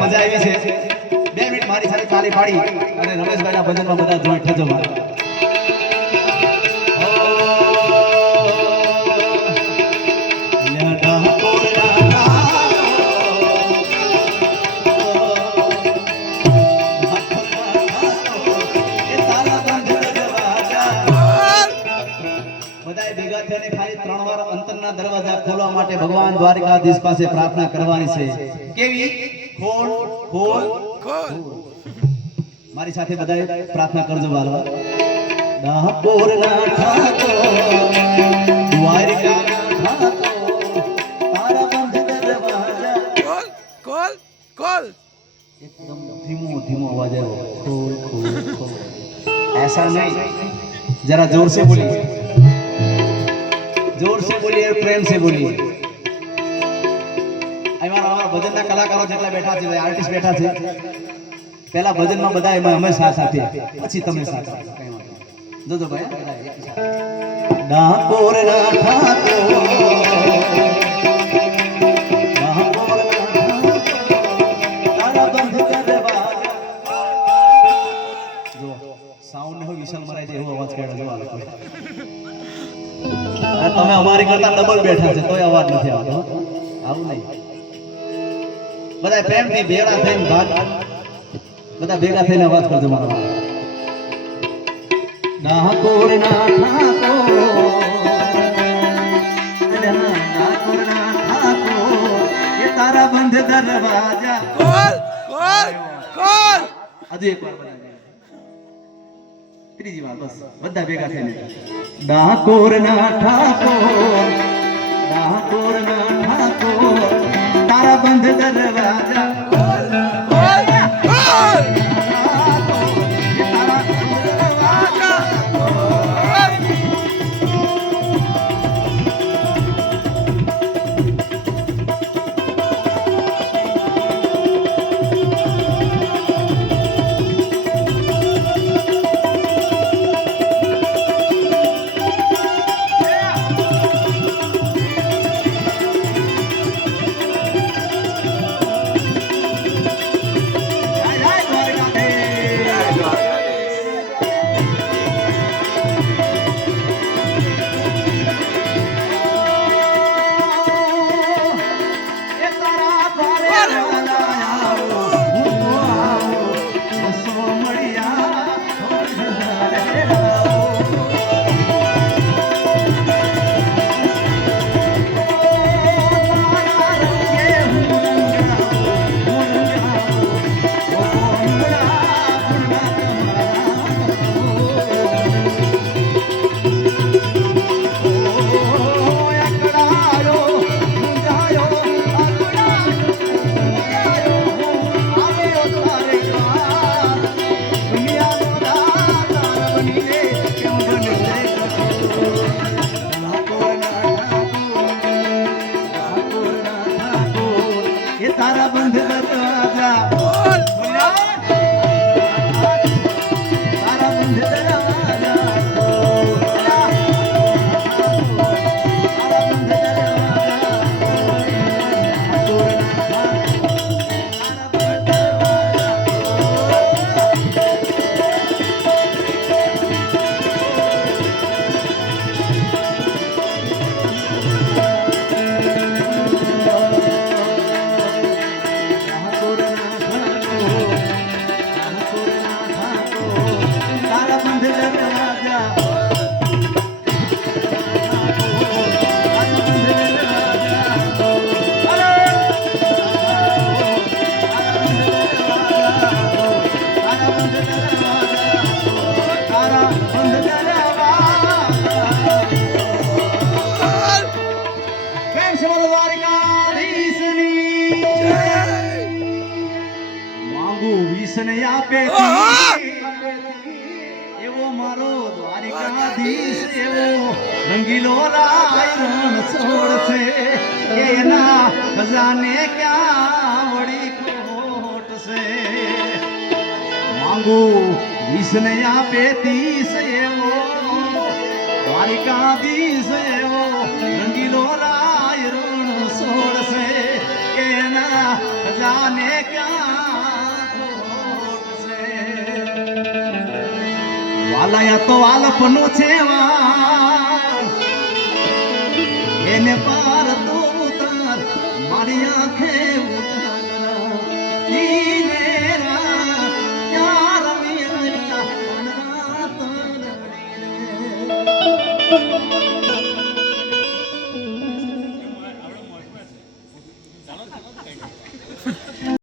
મજા આવી છે 2 મિનિટ મારી સાથે તાળી પાડી અને રમેશભાઈના ભજનમાં બધા જોઈન્ટ થજો મારા દરવાજા ખોલવા માટે ભગવાન દ્વારકાધીશ પાસે પ્રાર્થના કરવાની છે કેવી ખોલ ખોલ ખોલ. મારી સાથે બધાએ પ્રાર્થના કરજો વાલવા. ડાકોરના ઠાકોર દ્વારિકાના ઠાકોર તારા બંધ દરવાજા. ખોલ ખોલ ખોલ. एकदम धीमो धीमो आवाज है वो. खोल खोल खोल. ऐसा नहीं, जरा जोर से बोलिए, जोर से बोलिए, प्रेम से बोलिए. हमारा भजनના કલાકારો જેટલા બેઠા છે, આર્ટિસ્ટ બેઠા છે, પહેલા ભજનમાં બધા એમાં અમે સાથ આપીએ, પછી તમે સાથ આપો. કઈ વાંધો નહીં. જોજો ભાઈ, ડાકોરના ઠાકોર વિશાલ મરાઈ દે એવો અવાજ કાઢો. જો આ લોકો તમે અમારી કરતા ડબલ બેઠા છે તોય અવાજ નથી આવતો. આવું નહીં. બધા પ્રેમથી ભેગા થઈને બધા ભેગા થઈને અવાજ કરજો મારા. ડાકોરના ઠાકોર એ તારા બંધ દરવાજા. ખોલ ખોલ ખોલ. હજુ એક વાર ત્રીજી વાર બસ બધા ભેગા થઈને. ડાકોરના ઠાકોર તારા બંધ દરવાજા. ખોલ ખોલ ખોલ. તારા બંધ દરવાજા. તારા બંધ દરવાજા. વિષ્ણ આપે એવો મારો દ્વારિકાધીશ, એવો રંગીલો રાયણ છોડ છે, એના ખજાને ક્યાં વળી ખોટ છે. માંગુ વિષ્ણ આપે તીસ એવો દ્વારિકાધીશ, એવો રંગીલો રાયણ છોડ છે, એના ખજાને ક્યાં વાલાયા તો વાલપનો છે વા